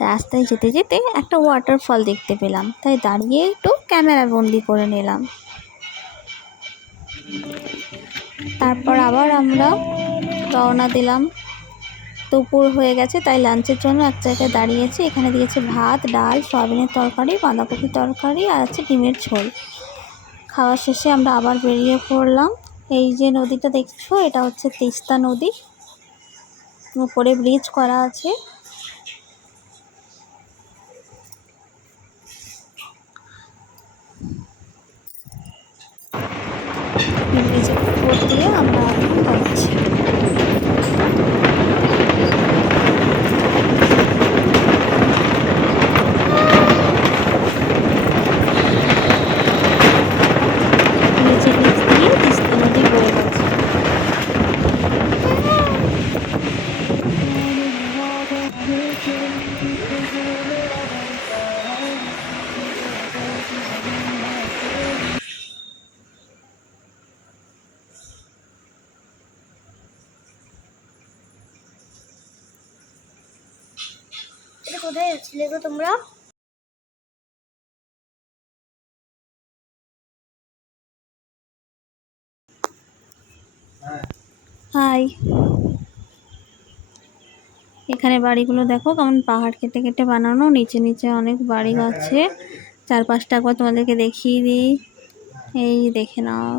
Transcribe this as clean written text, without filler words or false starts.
রাস্তায় যেতে যেতে একটা ওয়াটারফল দেখতে পেলাম, তাই দাঁড়িয়ে একটু ক্যামেরা বন্দি করে নিলাম। তারপর আবার আমরা রওনা দিলাম। দুপুর হয়ে গেছে, তাই লাঞ্চের জন্য এক জায়গায় দাঁড়িয়েছি। এখানে দিয়েছে ভাত, ডাল, সয়াবিনের তরকারি, বাঁধাকপির তরকারি আর আছে ডিমের ঝোল। খাওয়া শেষে আমরা আবার বেরিয়ে পড়লাম। এই যে নদীটা দেখছো, এটা হচ্ছে তিস্তা নদী। উপরে ব্রিজ করা আছে। ব্রিজের উপর দিয়ে আমরা এখন যাচ্ছি। ব্রিজের নিচ দিয়ে তিস্তা নদী বয়ে গেছে। কোথায় যাচ্ছিলে গো তোমরা? হাই, এখানে বাড়িগুলো দেখো কেমন পাহাড় কেটে কেটে বানানো। নিচে নিচে অনেক বাড়ি আছে। চারপাশটা একবার তোমাদেরকে দেখিয়ে দিই। এই দেখে নাও।